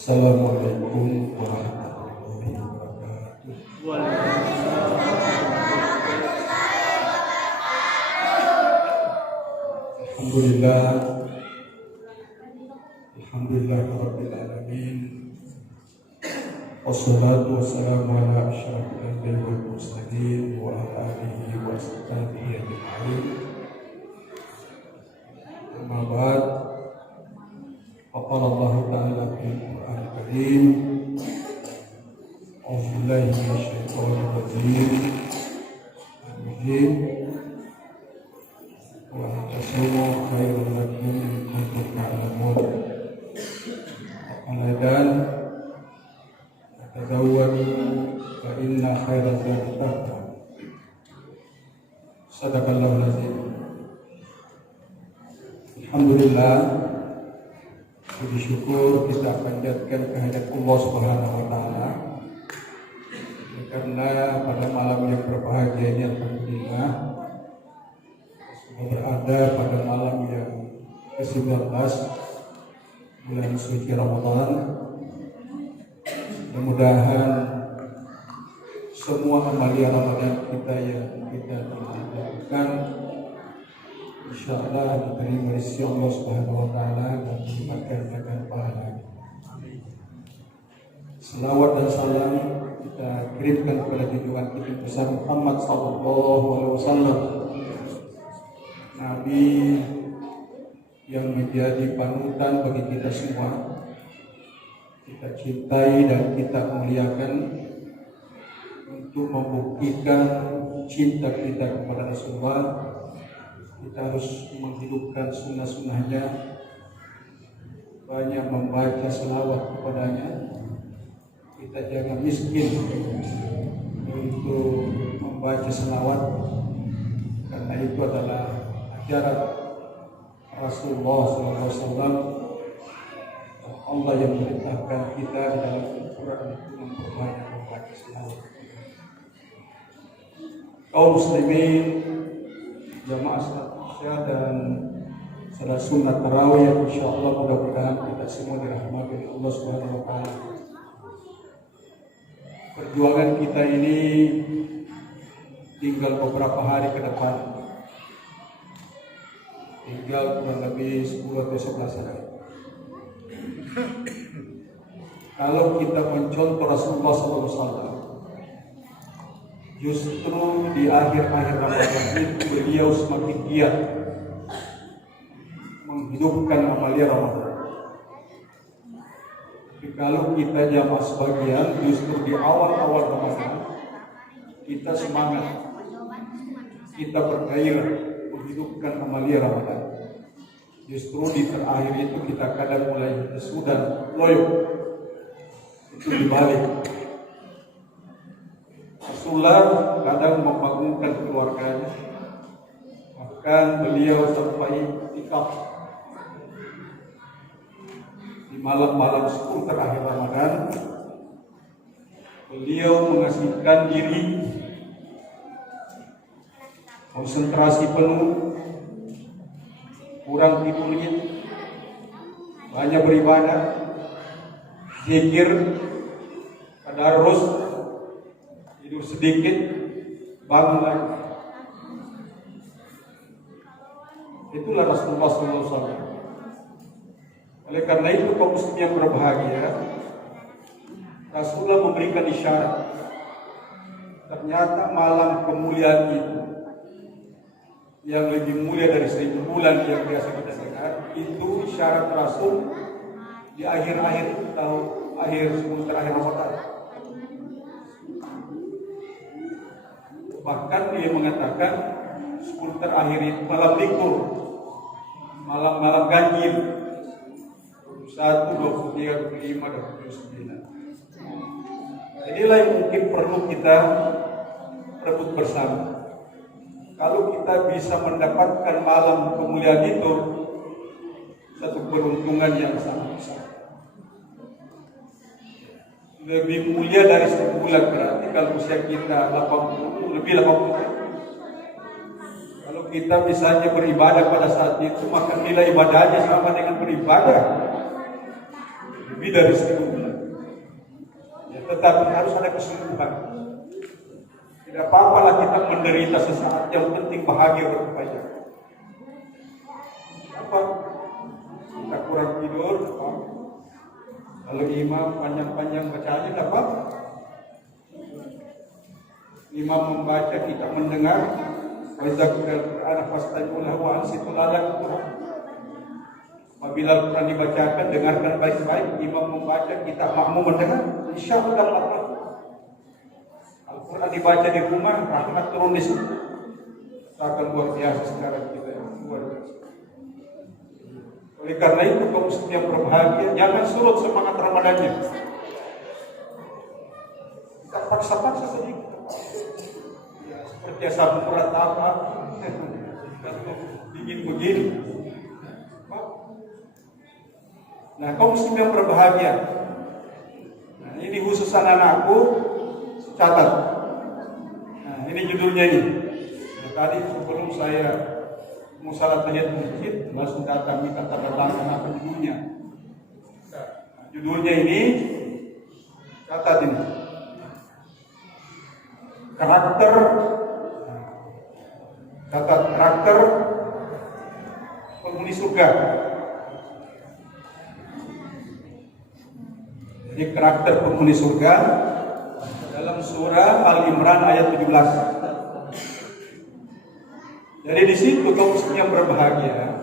Assalamualaikum warahmatullahi wabarakatuh. Alhamdulillah, alhamdulillahirabbil alamin. Wassalatu wassalamu ala asyrafil anbiya'i wal mursalin wa ala alihi wa sahbihi ajma'in. Amma ba'd. Qala Allah Ta'ala fil Qur'anil Karim. A'udzu billahi minasyaitonir rajim. Wa tasumu khairul lakum in kuntum ta'lamun. Qaladan tazawwadu fa inna khairaz zadi taqwa. Shadaqallahul azim. Alhamdulillah, puji syukur kita panjatkan kehadirat Allah Subhanahu wa taala. Karena pada malam yang berbahagia ini alhamdulillah berada pada malam yang ke-19 bulan suci Ramadan. Mudah-mudahan semua amalia Ramadan kita yang kita telah lakukan insyaallah diterima oleh Allah Subhanahu wa taala dan dilimpahkan pahala. Selawat dan salam kita kirimkan kepada junjungan kita besar Muhammad sallallahu alaihi wasallam, Nabi yang menjadi panutan bagi kita semua. Kita cintai dan kita muliakan untuk membuktikan cinta kita kepada Rasulullah. Kita harus menghidupkan sunnah-sunnahnya, banyak membaca selawat kepadanya. Kita jangan miskin untuk membaca selawat, karena itu adalah ajaran Rasulullah SAW. Allah yang memerintahkan kita di dalam Al-Quran itu memperbanyak membaca selawat. Kaum muslimin, jamaah salat dan salat sunat tarawih, insyaallah mudah-mudahan kita semua dirahmati oleh Allah Subhanahu wa taala. Perjuangan kita ini tinggal beberapa hari ke depan. Tinggal kurang lebih 10 atau 11 hari. Kalau kita mencontoh Rasulullah SAW, justru di akhir-akhir Ramadan itu beliau semakin giat menghidupkan amalia Ramadan. Tapi kalau kita jamaah sebagian, justru di awal-awal Ramadan kita semangat, kita bergairah menghidupkan amalia Ramadan. Justru di terakhir itu kita kadang mulai sudah loyo. Itu dibalik. Rasulullah kadang membangunkan keluarganya, bahkan beliau sampai ikaf di malam-malam 10 terakhir Ramadan. Beliau mengasihkan diri, konsentrasi penuh, kurang tidurnya, banyak beribadah, zikir, tadarus, tidur sedikit, bangun lagi. Itulah Rasulullah SAW. Oleh karena itu kaum muslimin yang berbahagia, Rasulullah memberikan isyarat. Ternyata malam kemuliaan itu, yang lebih mulia dari 1000 bulan yang biasa kita dengar, itu isyarat Rasul di akhir-akhir tahun, akhir 10 terakhir Ramadan. Bahkan dia mengatakan 10 terakhir itu malam likur, malam-malam ganjil, 21, 23, 25, 29. Inilah yang mungkin perlu kita rebut bersama. Kalau kita bisa mendapatkan malam kemuliaan itu, satu peruntungan yang sangat besar. Lebih mulia dari 10 bulan, berarti kalau usia kita 80, lebih 80. Kalau kita misalnya beribadah pada saat itu, maka nilai ibadahnya sama dengan beribadah lebih dari 1000 tetapi harus ada kesungguhan. Tidak apa-apalah kita menderita sesaat, yang penting bahagia berkepanjangan. Apa? Kita kurang tidur, apa? Kalau imam panjang-panjang bacanya, apa? Imam membaca, kita mendengar. Wa idza quri'a al-Qur'an fastami'u lahu wa ansitu la'allakum. Apabila Al-Quran dibacakan, dengarkan baik-baik. Imam membaca, kita makmum mendengar. Insya Allah Allah. Al-Quran dibaca di rumah, rahmat turun di situ. Akan luar biasa sekarang kita, luar biasa. Oleh karena itu, kaum muslim yang berbahagia, jangan surut semangat Ramadannya. Kita paksa-paksa sedikit. Ya, seperti asam urat apa, dingin begini. Nah, kaum muslim yang berbahagia. Nah, ini khusus anak-anakku, catat. Nah, ini judulnya ini. Nah, tadi sebelum saya mau salat tahiyat masjid, langsung datang minta tanda tangan apa judulnya. Nah, judulnya ini, catat ini. Karakter, catat karakter penghuni surga. Jadi karakter penghuni surga dalam surah Al-Imran ayat 17. Jadi di situ kaum muslim yang berbahagia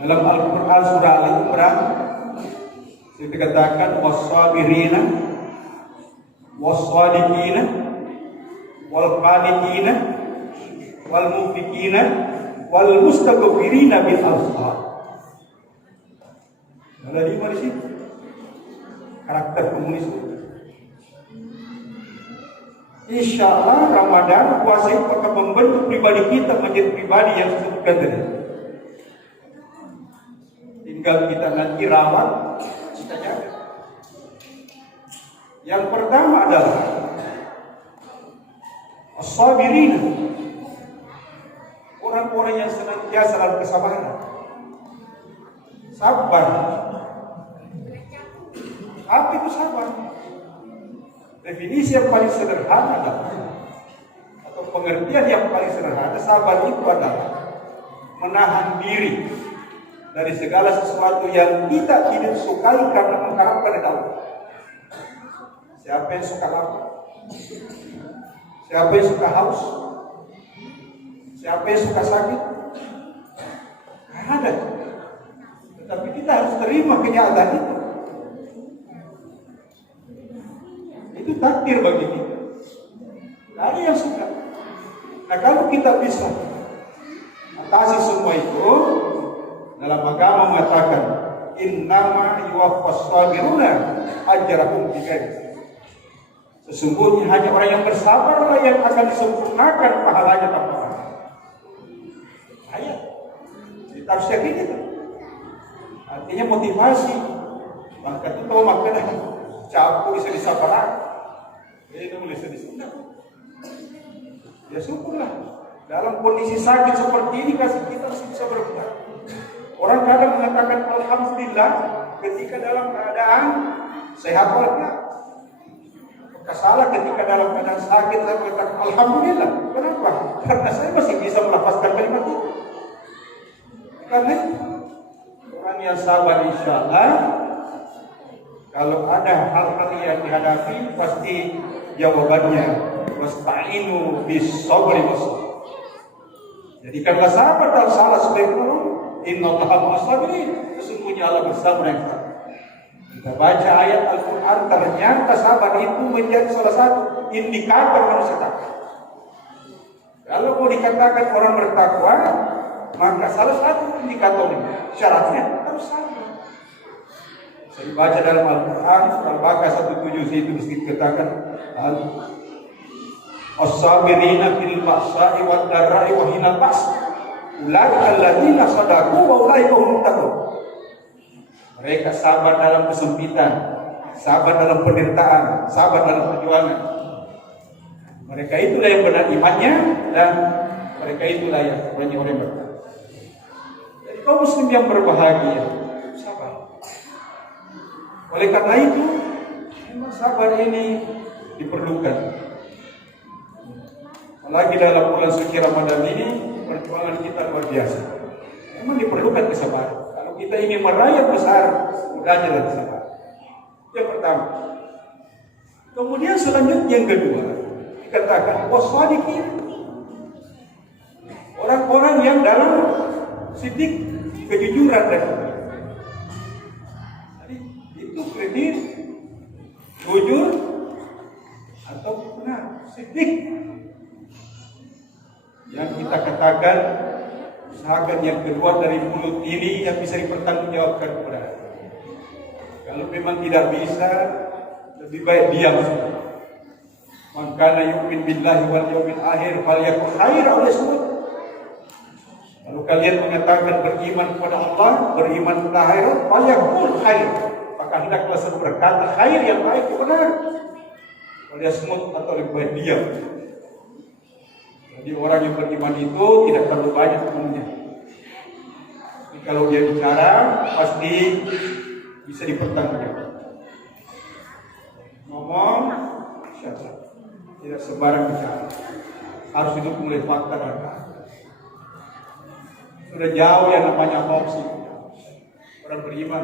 dalam Al-Quran surah Al-Imran dikatakan was-sabirina was-sadiqina wal-qanitina wal-mufiqina wal-mustaghfirina bil ashar. Ada di mana sih? Karakter penghuni surga. Insya Allah Ramadan puasa itu akan membentuk pribadi kita menjadi pribadi yang disebutkan tadi. Tinggal kita nanti rawat, kita jaga. Yang pertama adalah as-sabirin, orang-orang yang senantiasa dalam kesabaran. Sabar. Apa itu sabar? Definisi yang paling sederhana adalah, atau pengertian yang paling sederhana, sabar itu adalah menahan diri dari segala sesuatu yang kita tidak sukai karena mengharapkan dari Allah. Siapa yang suka lapar? Siapa yang suka haus? Siapa yang suka sakit? Tidak ada. Tetapi kita harus terima kenyataan itu. Itu takdir bagi kita. Ada yang suka. Nah, kalau kita bisa atasi semua itu, dalam agama mengatakan innama yuwaffas sabiruna ajrahum bighairi. Sesungguhnya hanya orang yang bersabarlah yang akan disempurnakan pahalanya tanpa batas. Ayat ditafsir ini tuh. Artinya motivasi. Maka itu tahu makanya campur bisa disabar. Ini boleh sedih. Ya syukurlah. Dalam kondisi sakit seperti ini kasih kita masih bisa berbuat. Orang kadang mengatakan alhamdulillah ketika dalam keadaan sehat walafiat. Salah ketika dalam keadaan sakit saya mengatakan alhamdulillah. Kenapa? Karena saya masih bisa melafazkan kalimat itu. Karena orang yang sabar insyaallah, kalau ada hal-hal yang dihadapi pasti jawabannya wasta'inu bis-sabri was-sabar. Jadikanlah sabar dalam salah sebaik penolong. Innallaha ma'as-sabirin. Sesungguhnya Allah bersama yang sabar. Kita baca ayat Al-Quran, ternyata sabar itu menjadi salah satu indikator manusia takwa. Kalau mau dikatakan orang bertakwa, maka salah satu indikatornya syaratnya harus sabar. Saya baca dalam Al-Quran surah Al-Baqarah 170 itu dikatakan as-sabirina fil ba'sa'i wad dharra'i wa hinal ba's ulaika alladziina shadaqu wa ulaika humut muttaqun. Mereka sabar dalam kesempitan, sabar dalam penderitaan, sabar dalam perjuangan. Mereka itulah yang benar imannya dan mereka itulah yang orang yang bertakwa. Jadi kaum muslim yang berbahagia sabar. Oleh karena itu Memang sabar ini diperlukan. Apalagi dalam bulan suci Ramadan ini, perjuangan kita luar biasa. Memang diperlukan kesabaran. Kalau kita ingin merayap besar, mudahnya adalah kesabaran. Yang pertama. Kemudian selanjutnya yang kedua, dikatakan wasadiqin. Orang-orang yang dalam sidik kejujuran tadi. Jadi itu kredit, jujur atau benar, sidik. Yang kita katakan usahakan yang keluar dari mulut ini yang bisa dipertanggungjawabkan kepada. Kalau memang tidak bisa, lebih baik diam. Man kana yu'min billahi wal yawmil akhir falyakul khairan aw liyasmut. Kalau kalian mengatakan beriman kepada Allah, beriman kepada akhirat, falyakul khair. Maka hendaklah berkata khair yang baik yang benar. Wal yasmut atau lebih baik diam. Jadi orang yang beriman itu tidak terlalu banyak ngomongnya. Kalau dia bicara pasti bisa dipertanggungjawabkan. Ngomong, siapa? Tidak sembarang bicara. Harus didukung oleh fakta dan data. Sudah jauh yang namanya hoax. Orang beriman.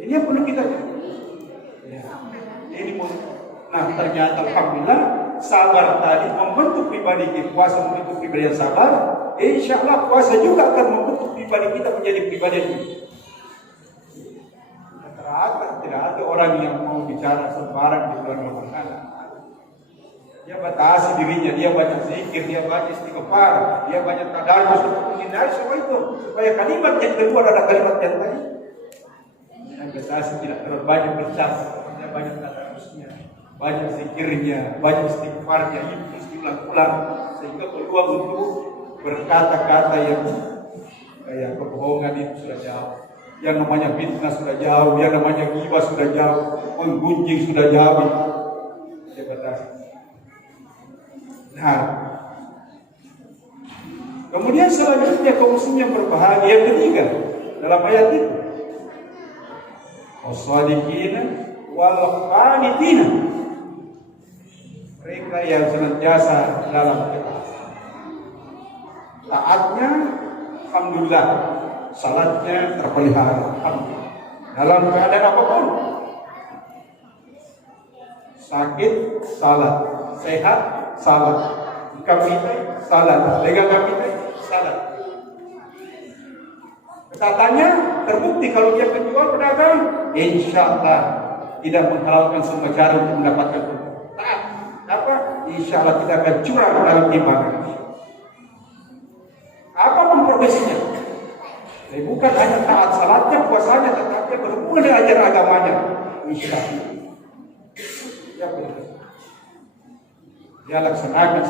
Ini yang perlu kita. Ya. Ini nah ternyata alhamdulillah sabar tadi membentuk pribadi kita. Puasa membentuk pribadi yang sabar. Insya Allah puasa juga akan membentuk pribadi kita menjadi pribadi yang tidak ada orang yang mau bicara sembarang di bulan Ramadan. Dia batasi dirinya, dia banyak zikir, dia banyak istighfar, dia banyak tadarus untuk menghindari semua itu supaya kalimat yang keluar ada kalimat yang tadi. Yang batasi tidak terlalu banyak bercanda, dia banyak tadarusnya, banyak zikirnya, banyak istighfarnya, itu diulang-ulang sehingga peluang untuk berkata-kata yang kayak kebohongan itu sudah jauh. Yang namanya fitnah sudah jauh, yang namanya ghibah sudah jauh, menggunjing sudah jauh. Dia batasi. Nah, kemudian selanjutnya kaum muslim yang berbahagia yang ketiga dalam ayat itu, was-shadiqina wal qanitina. Mereka yang senantiasa dalam taatnya, alhamdulillah. Salatnya terpelihara dalam keadaan apapun. Sakit, salat. Sehat, salat. Kapitai, salat. Lega kapitai, salat. Ketatannya terbukti kalau dia penjual pedagang, insya Allah tidak menghalalkan semua cara untuk mendapatkan taat. Apa? Insya Allah tidak akan curang dalam timbangan. Apapun profesinya. Jadi bukan hanya taat salatnya, puasanya, tetapi berhubungan dengan ajaran agamanya. Insya Allah. Ya benar. Dia laksanakan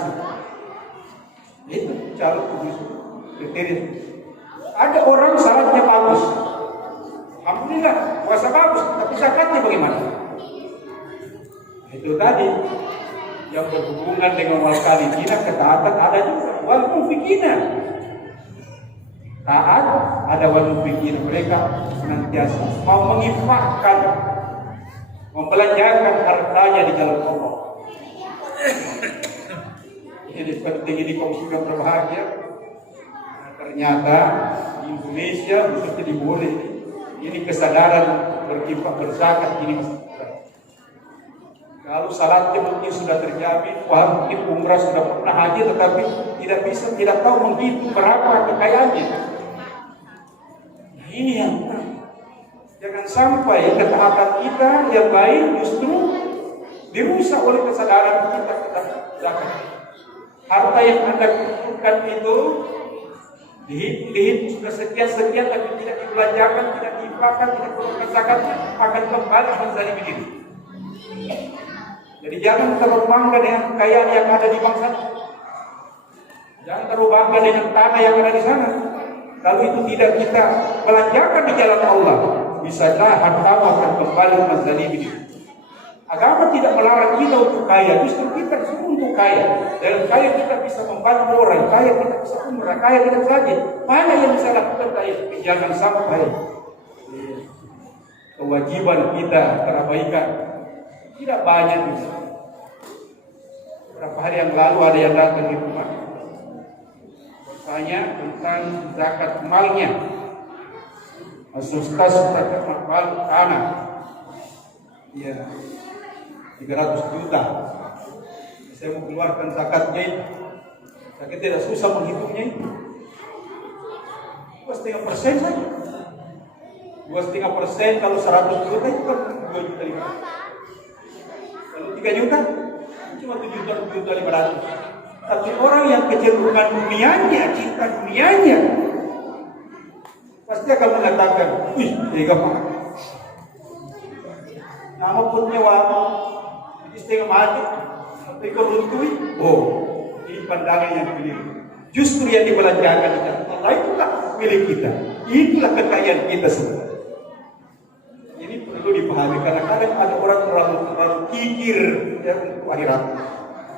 itu cara kriteria. Ada orang salatnya bagus, alhamdulillah, puasa bagus, tapi zakatnya bagaimana? Itu tadi yang berhubungan dengan wal qanitina, ketaatan ada juga, wal mufiqina. Taat ada wal mufiqina, mereka senantiasa mau menginfakkan, membelanjakan hartanya di jalan Allah. Ini penting, ini kaum muslim berbahagia. Nah, ternyata di Indonesia khususnya di Bole ini kesadaran berinfak berzakat ini masih kurang. Kalau salatnya mungkin sudah terjamin, mungkin umrah sudah pernah haji, tetapi tidak tahu menghitung berapa kekayaannya. Nah, ini yang kurang. Jangan sampai ketaatan kita yang lain justru dirusak oleh kesadaran kita tentang zakat. Harta yang Anda kumpulkan itu dihitung sudah sekian tapi tidak dibelanjakan, tidak diinfakkan, tidak keluarkan zakatnya, akan kembali menzalimi diri. Jadi jangan terlalu bangga dengan kekayaan yang ada di bangsa. Jangan terlalu bangga dengan tanah yang ada di sana. Kalau itu tidak kita belanjakan di jalan Allah, bisakah hartamu akan kembali menzalimi diri. Agama tidak melarang kita untuk kaya, justru kita disuruh untuk kaya. Dalam kaya kita bisa membantu orang, kaya kita bisa umrah, kaya kita saja. Mana yang bisa lakukan kaya? Jangan sampai kewajiban kita terabaikan. Tidak banyak bisa. Beberapa hari yang lalu ada yang datang di rumah bertanya tentang zakat malnya. Ustaz zakat mal tanah. Iya, 300 juta. Saya mau keluarkan zakatnya itu. Saya tidak susah menghitungnya itu. 2,5% saja. 2,5% kalau 100 juta itu kan 2 juta 500. Kalau 3 juta cuma 7 juta 500. Tapi orang yang kecenderungan dunianya, cinta dunianya, pasti akan mengatakan, wih, tega banget. Nama putnya waktu, jadi setengah mati, tapi kau runtui, oh, ini pandangan yang keliru. Justru yang dibelanjakan Allah itulah milik kita, itulah kekayaan kita semua. Ini perlu dipahami karena kadang ada orang terlalu kikir ya, untuk akhirat.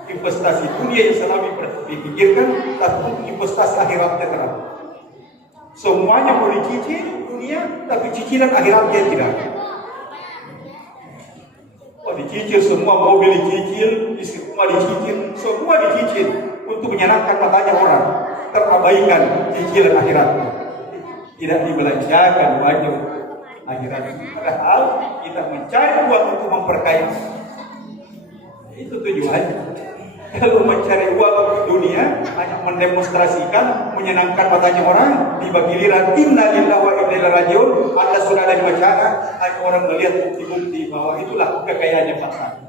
Investasi dunia yang selalu dipikirkan, tapi untuk investasi akhiratnya terlalu. Semuanya mau dicicil dunia, tapi cicilan akhiratnya tidak. Oh, dicicil semua, mobil dicicil, istri rumah dicicil, semua dicicil untuk menyenangkan matanya orang. Terabaikan cicilan akhiratnya. Tidak dibelanjakan wajib akhirat. Padahal kita mencari uang untuk memperkaya. Itu tujuannya. Kalau mencari uang di dunia hanya mendemonstrasikan, menyenangkan matanya orang, tiba giliran inna lillahi wa inna ilaihi rajiun, Anda sudah ada di wacana, orang melihat bukti-bukti bahwa itulah kekayaannya pasar.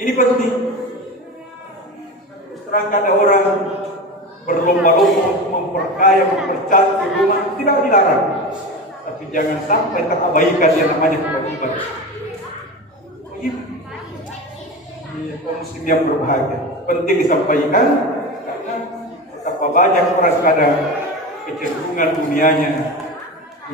Ini penting. Terus ada orang berlomba-lomba untuk memperkaya, mempercantik rumah, tidak dilarang. Tapi jangan sampai terabaikan yang namanya kewajiban. Kaum muslim yang berbahagia penting disampaikan karena betapa banyak orang kadang kecenderungan dunianya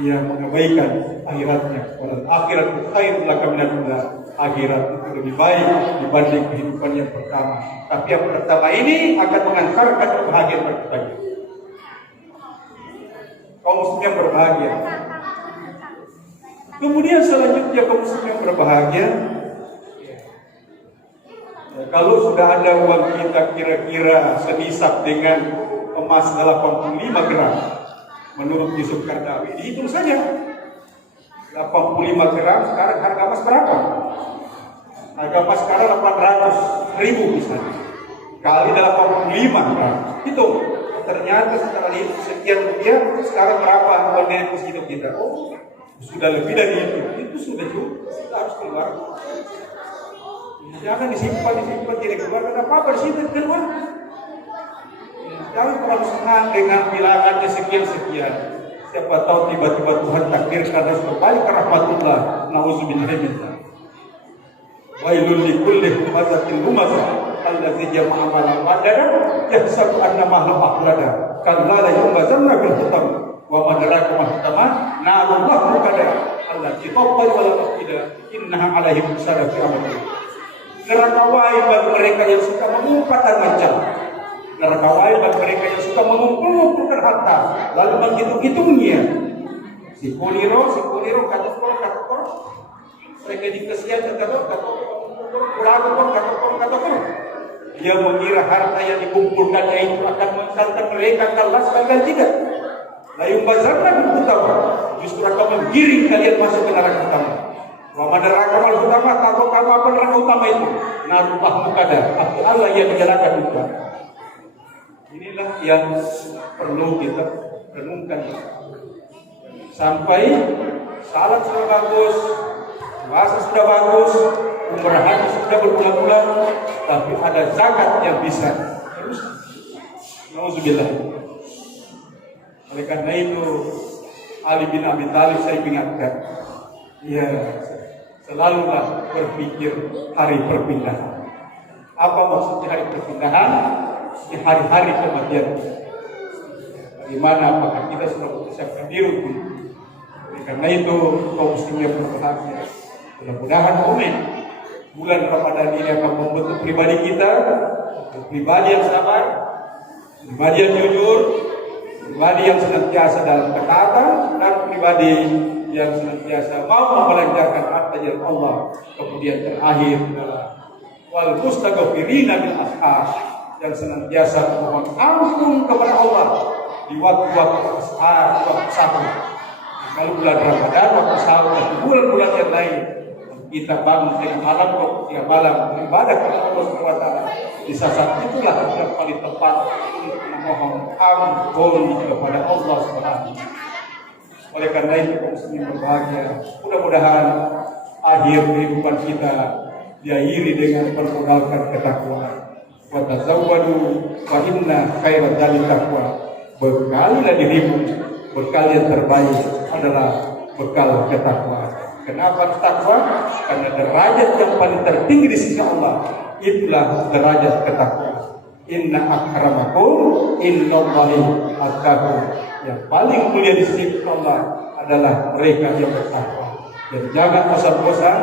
ia mengabaikan akhiratnya. Walau akhirat khairul laka minad dunya, akhirat itu lebih baik dibanding kehidupan yang pertama. Tapi yang pertama ini akan mengantarkan kebahagiaan berbahagia. Kaum muslim yang berbahagia. Kemudian selanjutnya kaum muslim yang berbahagia. Kalau sudah ada uang kita kira-kira senisab dengan emas 85 gram menurut Yusuf Kardawi, dihitung saja 85 gram sekarang harga emas berapa? Harga emas sekarang 800.000 misalnya kali 85 gram itu ternyata setelah dihitung sekian rupiah sekarang berapa nilai hidup kita? Oh, sudah lebih dari itu sudah cukup, kita harus keluar. Jangan disimpan tidak keluar, ada apa-apa disimpan keluar. Jangan terlalu senang dengan bilangannya sekian-sekian. Siapa tahu tiba-tiba Tuhan takdirkan harus kembali ke rahmatullah. Nauzubillah min dzalik. Wailul likulli humazatin lumazah allazi jama'a malan wadada yahsabu anna malahu akhlada kalla la yunbazanna bil hutam wa man daraka ma hutama narullah muqada allati tawbal wala tafida innaha alaihim musadafi amal. Neraka wahid bagi mereka yang suka mengumpat dan mencari. Neraka wahid bagi mereka yang suka mengumpulkan harta lalu menghitung-hitungnya. Si kuliro, katukor. Mereka dikesian katukor. Dia mengira harta yang dikumpulkannya itu akan mengantarkan mereka kelas bagian tidak. Layung bazarna utama justru akan menggiring kalian masuk ke neraka utama. Wa madaraka mal utama, tahu kamu apa neraka utama itu? Narullah mukada, api Allah yang menjalankan itu. Inilah yang perlu kita renungkan. Sampai salat sudah bagus, puasa sudah bagus, umrah haji sudah berbulan-bulan, tapi ada zakat yang bisa terus. Nauzubillah. Oleh karena itu Ali bin Abi Thalib saya ingatkan, ya selalulah berpikir hari perpindahan. Apa maksudnya hari perpindahan? Di hari-hari kematian. Bagaimana apakah kita sudah mempersiapkan diri? Karena itu kaum muslimin berbahagia. Mudah-mudahan bulan Ramadan ini akan membentuk pribadi kita, pribadi yang sabar, pribadi yang jujur, pribadi yang senantiasa dalam ketaatan dan pribadi yang senantiasa mau membelanjakan harta jalan Allah. Kemudian terakhir adalah wal mustaghfirina bil ashar, yang senantiasa memohon ampun kepada Allah di waktu-waktu ashar, waktu sahur. Kalau bulan Ramadan, waktu sahur, dan bulan-bulan yang lain, kita bangun tengah malam, waktu malam beribadah kepada Allah Subhanahu wa taala. Di saat itulah yang paling tepat untuk memohon ampun kepada Allah Subhanahu. Oleh karena itu, kaum muslimin berbahagia, mudah-mudahan akhir kehidupan kita diakhiri dengan permodalkan ketakwaan. Wa tazawwadu wa inna khairaz zadi taqwa. Bekalilah dirimu, bekal yang terbaik adalah bekal ketakwaan. Kenapa takwa? Karena derajat yang paling tertinggi di sisi Allah itulah derajat ketakwaan. Inna akramakum innallahi atqakum. Yang paling mulia di sisi Allah adalah mereka yang bertakwa. Dan jangan bosan-bosan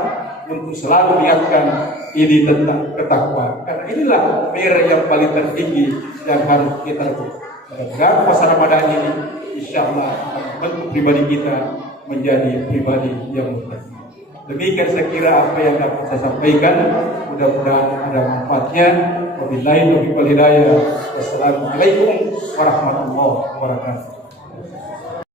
untuk selalu lihatkan ini tentang ketakwaan. Karena inilah merek yang paling tertinggi yang harus kita lakukan. Mudah-mudahan puasa Ramadan ini insya Allah akan membentuk pribadi kita menjadi pribadi yang mutlak. Demikian saya kira apa yang dapat saya sampaikan. Mudah-mudahan ada manfaatnya. Wabillahi taufiq wal hidayah. Wassalamualaikum warahmatullahi wabarakatuh.